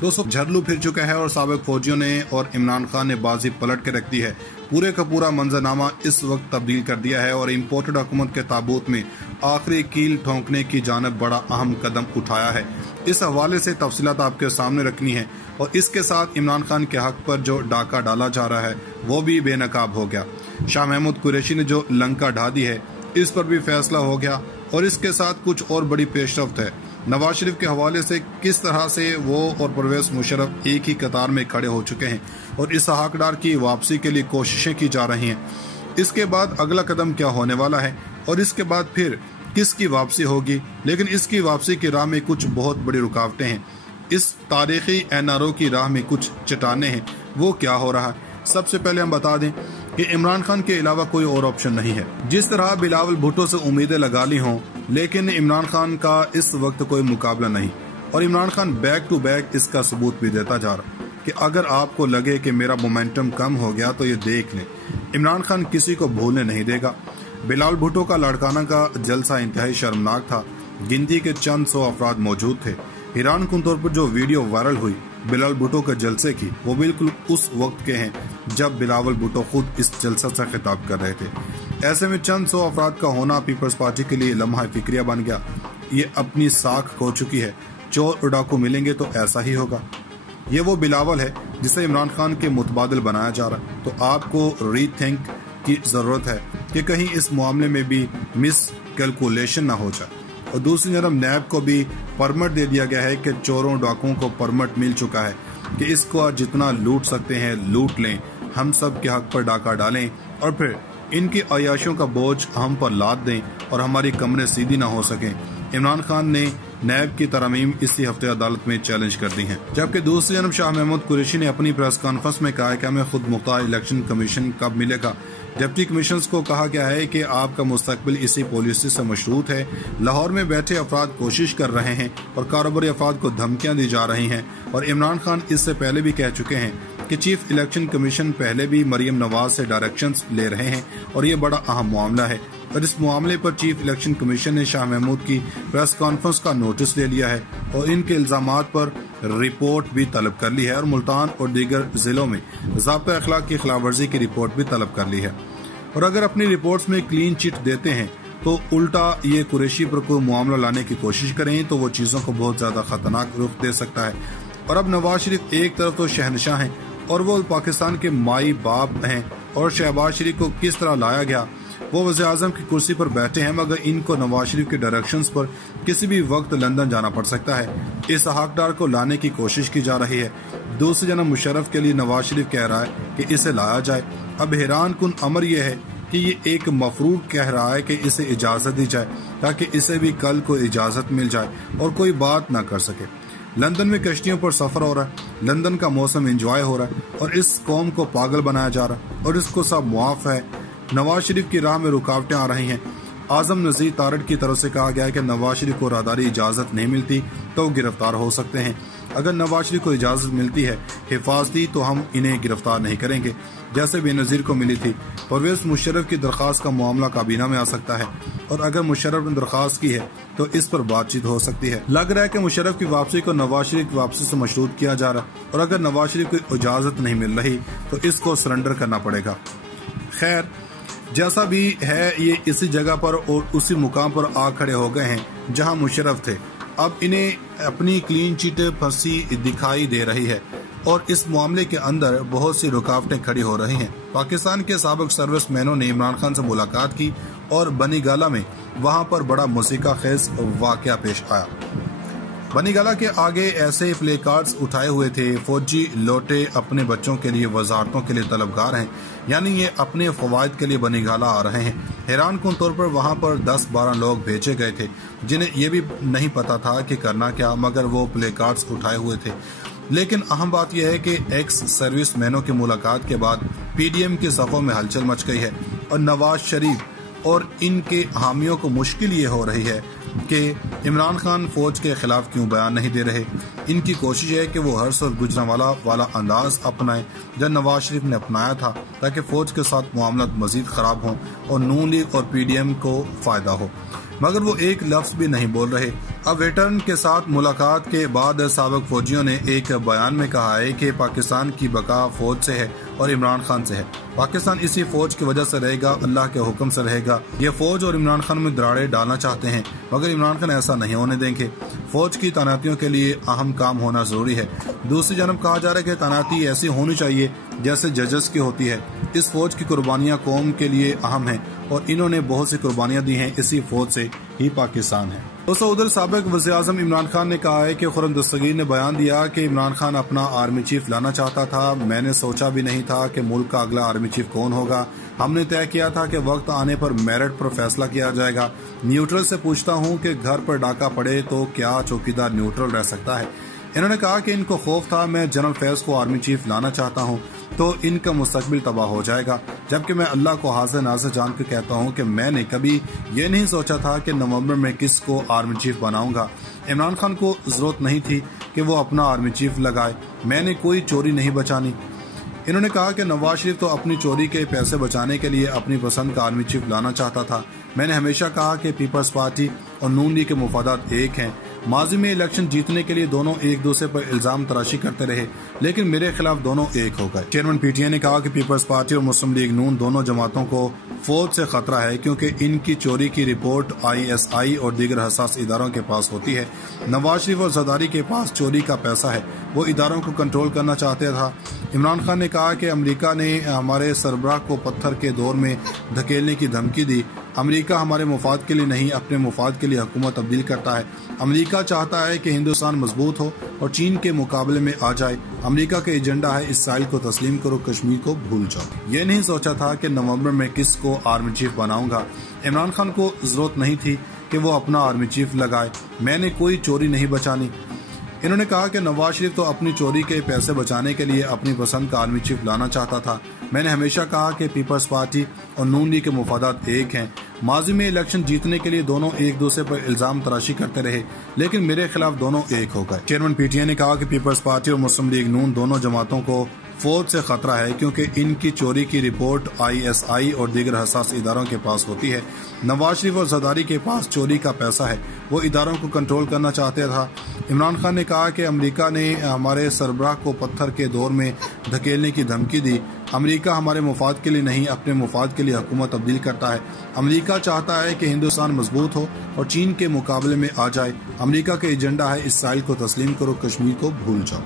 दोस्तों झरलू फिर चुका है और साबिक फौजियों ने और इमरान खान ने बाजी पलट के रख दी है। पूरे का पूरा मंजरनामा इस वक्त तब्दील कर दिया है और इम्पोर्टेड हुकूमत के ताबूत में आखिरी कील ठोंकने की जानब बड़ा अहम कदम उठाया है। इस हवाले से तफसीलात आपके सामने रखनी है और इसके साथ इमरान खान के हक पर जो डाका डाला जा रहा है वो भी बेनकाब हो गया। शाह महमूद कुरैशी ने जो लंका ढा दी है इस पर भी फैसला हो गया और इसके साथ कुछ और बड़ी पेशरफ्त है। नवाज शरीफ के हवाले से किस तरह से वो और परवेज मुशर्रफ एक ही कतार में खड़े हो चुके हैं और इस हकदार की वापसी के लिए कोशिशें की जा रही हैं। इसके बाद अगला कदम क्या होने वाला है और इसके बाद फिर किसकी वापसी होगी, लेकिन इसकी वापसी की राह में कुछ बहुत बड़ी रुकावटें हैं। इस तारीखी NRO की राह में कुछ चट्टानें हैं। वो क्या हो रहा है? सबसे पहले हम बता दें कि इमरान खान के अलावा कोई और ऑप्शन नहीं है। जिस तरह बिलावल भुट्टो से उम्मीदें लगा ली हों, लेकिन इमरान खान का इस वक्त कोई मुकाबला नहीं और Imran Khan back to back इसका सबूत भी देता जा रहा कि अगर आपको लगे कि मेरा मोमेंटम कम हो गया तो ये देख लें, इमरान खान किसी को भूलने नहीं देगा। बिलावल भुट्टो का लड़काना का जलसा इंतहाई शर्मनाक था। गिनती के चंद 100 अफराद मौजूद थे। हैरान कुन तौर पर जो वीडियो वायरल हुई बिलावल भुट्टो के जलसे की, वो बिल्कुल उस वक्त के हैं जब बिलावल भुट्टो खुद इस जलसा से खिताब कर रहे थे। ऐसे में चंद 100 अफराद का होना पीपल्स पार्टी के लिए लम्हा फिक्रिया बन गया। ये अपनी साख खो चुकी है। चोर और डाकू मिलेंगे तो ऐसा ही होगा। ये वो बिलावल है जिसे इमरान खान के मुतबादिल बनाया जा रहा है। तो आपको रीथिंक की जरूरत है कि कहीं इस मामले में भी मिस कैलकुलेशन ना हो जाए। और दूसरी तरफ नैब को भी परमिट दे दिया गया है कि चोरों डाकुओं को परमिट मिल चुका है कि इसको जितना लूट सकते हैं लूट लें, हम सब के हक पर डाका डालें और फिर इनकी अयाशियों का बोझ हम पर लाद दें और हमारी कमरें सीधी ना हो सकें। इमरान खान ने नैब की तरमीम इसी हफ्ते अदालत में चैलेंज कर दी है। जबकि दूसरी तरफ शाह महमूद कुरैशी ने अपनी प्रेस कॉन्फ्रेंस में कहा कि हमें खुद मुख्तार इलेक्शन कमीशन कब मिलेगा। डिप्टी कमिश्नर को कहा गया है कि आपका मुस्तकबिल इसी पॉलिसी से मशरूत है। लाहौर में बैठे अफराद कोशिश कर रहे हैं और कारोबारी अफराद को धमकियां दी जा रही हैं और इमरान खान इससे पहले भी कह चुके हैं कि चीफ इलेक्शन कमीशन पहले भी मरियम नवाज से डायरेक्शंस ले रहे हैं और ये बड़ा अहम मामला है। और इस मामले पर चीफ इलेक्शन कमीशन ने शाह महमूद की प्रेस कॉन्फ्रेंस का नोटिस ले लिया है और इनके इल्जामात पर रिपोर्ट भी तलब कर ली है और मुल्तान और दीगर जिलों में ज़ाब्ता अखलाक की खिलाफवर्जी की रिपोर्ट भी तलब कर ली है। और अगर अपनी रिपोर्ट्स में क्लीन चिट देते हैं तो उल्टा ये कुरैशी पर कोई मामला लाने की कोशिश करें तो वो चीज़ों को बहुत ज़्यादा खतरनाक रुख दे सकता है। और अब नवाज शरीफ एक तरफ तो शहनशाह हैं और वो पाकिस्तान के माई बाप हैं और शहबाज शरीफ को किस तरह लाया गया, वो वज़ीर आज़म की कुर्सी पर बैठे हैं, मगर इनको नवाज शरीफ के डायरेक्शंस पर किसी भी वक्त लंदन जाना पड़ सकता है। इस हकदार को लाने की कोशिश की जा रही है। दूसरी जनाब मुशर्रफ के लिए नवाज शरीफ कह रहा है कि इसे लाया जाए। अब हैरान कुन अमर यह है कि ये एक मफरूर कह रहा है कि इसे इजाजत दी जाए ताकि इसे भी कल को इजाजत मिल जाए और कोई बात ना कर सके। लंदन में कश्तियों पर सफर हो रहा है, लंदन का मौसम एंजॉय हो रहा है और इस कौम को पागल बनाया जा रहा है और इसको सब मुआफ है। नवाज शरीफ की राह में रुकावटें आ रही हैं। आजम नजीर तारड़ की तरफ से कहा गया है कि नवाज शरीफ को राहदारी इजाजत नहीं मिलती तो गिरफ्तार हो सकते हैं। अगर नवाज शरीफ को इजाजत मिलती है हिफाजती तो हम इन्हें गिरफ्तार नहीं करेंगे, जैसे बेनजीर को मिली थी। परवेज मुशर्रफ की दरखास्त का मामला काबीना में आ सकता है और अगर मुशर्रफ ने दरखास्त की है तो इस पर बातचीत हो सकती है। लग रहा है कि मुशर्रफ की वापसी को नवाज शरीफ की वापसी से मशरूत किया जा रहा है और अगर नवाज शरीफ को इजाजत नहीं मिल रही तो इसको सरेंडर करना पड़ेगा। खैर जैसा भी है ये इसी जगह पर और उसी मुकाम पर आ खड़े हो गए हैं जहां मुशर्रफ थे। अब इन्हें अपनी क्लीन चिट फंसी दिखाई दे रही है और इस मामले के अंदर बहुत सी रुकावटें खड़ी हो रही हैं। पाकिस्तान के साबिक सर्विस मैनों ने इमरान खान से मुलाकात की और बनीगाला में वहां पर बड़ा मुसीका खेज वाकया पेश आया। बनीगाला के आगे ऐसे प्ले कार्ड्स उठाए हुए थे, फौजी लौटे अपने बच्चों के लिए वजारतों के लिए तलबगार हैं, यानी ये अपने फवायद के लिए बनीगाला आ रहे हैं। हैरान कुन तौर पर वहां पर 10-12 लोग भेजे गए थे जिन्हें ये भी नहीं पता था कि करना क्या, मगर वो प्ले कार्ड्स उठाए हुए थे। लेकिन अहम बात यह है कि एक्स सर्विस मैनों की मुलाकात के बाद PDM के सफ़ों में हलचल मच गई है और नवाज शरीफ और इनके हामियों को मुश्किल ये हो रही है कि इमरान खान फौज के खिलाफ क्यों बयान नहीं दे रहे। इनकी कोशिश है कि वो हर्ष और गुजरांवाला वाला अंदाज अपनाएं जो नवाज शरीफ ने अपनाया था ताकि फौज के साथ मामला मजीद खराब हों और नून लीग और PDM को फायदा हो, मगर वो एक लफ्ज भी नहीं बोल रहे। اب ویٹرن کے ساتھ ملاقات کے بعد سابق فوجیوں نے ایک بیان میں کہا ہے کہ پاکستان کی بقا فوج سے ہے اور عمران خان سے ہے۔ پاکستان اسی فوج کی وجہ سے رہے گا، اللہ کے حکم سے رہے گا۔ یہ فوج اور عمران خان میں دراڑیں ڈالنا چاہتے ہیں مگر عمران خان ایسا نہیں ہونے دیں گے۔ فوج کی تعیناتیوں کے لیے اہم کام ہونا ضروری ہے۔ دوسری جانب کہا جا رہا ہے کہ تعیناتی ایسی ہونی چاہیے جیسے ججز کی ہوتی ہے۔ اس فوج کی قربانیاں قوم کے لیے اہم ہیں اور انہوں نے بہت سی قربانیاں دی ہیں، اسی فوج سے ہی پاکستان ہے۔ دوستو ادھر سابق وزیر اعظم عمران خان نے کہا ہے کہ خرم دستگیر نے بیان دیا کہ عمران خان اپنا آرمی چیف لانا چاہتا تھا۔ میں نے سوچا بھی نہیں تھا کہ ملک کا اگلا آرمی چیف کون ہوگا۔ ہم نے طے کیا تھا کہ وقت آنے پر میرٹ پر فیصلہ کیا جائے گا۔ نیوٹرل سے پوچھتا ہوں کہ گھر پر ڈاکہ پڑے تو کیا چوکیدار نیوٹرل رہ سکتا ہے؟ انہوں نے کہا کہ ان کو خوف تھا میں جنرل فیض کو آرمی چیف لانا چاہتا ہوں تو ان کا مستقبل تباہ ہو جائے گا، جبکہ میں اللہ کو حاضر ناظر جان کے کہتا ہوں کہ میں نے کبھی یہ نہیں سوچا تھا کہ نومبر میں کس کو آرمی چیف بناؤں گا۔ عمران خان کو ضرورت نہیں تھی کہ وہ اپنا آرمی چیف لگائے، میں نے کوئی چوری نہیں بچانی۔ انہوں نے کہا کہ نواز شریف تو اپنی چوری کے پیسے بچانے کے لیے اپنی پسند کا آرمی چیف لانا چاہتا تھا۔ میں نے ہمیشہ کہا کہ پیپلز پارٹی اور نون لیگ کے مفادات ایک ہیں۔ ماضی میں الیکشن جیتنے کے لیے دونوں ایک دوسرے پر الزام تراشی کرتے رہے لیکن میرے خلاف دونوں ایک ہو گئے۔ چیئرمین پی ٹی آئی نے کہا کہ پیپلز پارٹی اور مسلم لیگ نون دونوں جماعتوں کو فوج سے خطرہ ہے کیونکہ ان کی چوری کی رپورٹ آئی ایس آئی اور دیگر حساس اداروں کے پاس ہوتی ہے۔ نواز شریف اور زرداری کے پاس چوری کا پیسہ ہے، وہ اداروں کو کنٹرول کرنا چاہتے تھا۔ عمران خان نے کہا کہ امریکہ نے ہمارے سربراہ کو پتھر کے دور میں دھکیلنے کی دھمکی دی۔ امریکہ ہمارے مفاد کے لیے نہیں اپنے مفاد کے لیے حکومت تبدیل کرتا ہے۔ امریکہ چاہتا ہے کہ ہندوستان مضبوط ہو اور چین کے مقابلے میں آ جائے۔ امریکہ کا ایجنڈا ہے اسرائیل کو تسلیم کرو، کشمیر کو بھول جاؤ۔ یہ نہیں سوچا تھا کہ نومبر میں کس کو آرمی چیف بناؤں گا۔ عمران خان کو ضرورت نہیں تھی کہ وہ اپنا آرمی چیف لگائے، میں نے کوئی چوری نہیں بچانی۔ انہوں نے کہا کہ نواز شریف تو اپنی چوری کے پیسے بچانے کے لیے اپنی پسند کا آرمی چیف لانا چاہتا تھا۔ میں نے ہمیشہ کہا کہ پیپلز پارٹی اور نون لیگ کے مفادات ایک ہیں۔ ماضی میں الیکشن جیتنے کے لیے دونوں ایک دوسرے پر الزام تراشی کرتے رہے لیکن میرے خلاف دونوں ایک ہو گئے۔ چیئرمین پی ٹی آئی نے کہا کہ پیپلز پارٹی اور مسلم لیگ نون دونوں جماعتوں کو فوج سے خطرہ ہے کیونکہ ان کی چوری کی رپورٹ آئی ایس آئی اور دیگر حساس اداروں کے پاس ہوتی ہے۔ نواز شریف اور زرداری کے پاس چوری کا پیسہ ہے، وہ اداروں کو کنٹرول کرنا چاہتے تھا۔ عمران خان نے کہا کہ امریکہ نے ہمارے سربراہ کو پتھر کے دور میں دھکیلنے کی دھمکی دی۔ امریکہ ہمارے مفاد کے لیے نہیں اپنے مفاد کے لیے حکومت تبدیل کرتا ہے۔ امریکہ چاہتا ہے کہ ہندوستان مضبوط ہو اور چین کے مقابلے میں آ جائے۔ امریکہ کا ایجنڈا ہے اسرائیل کو تسلیم کرو، کشمیر کو بھول جاؤ۔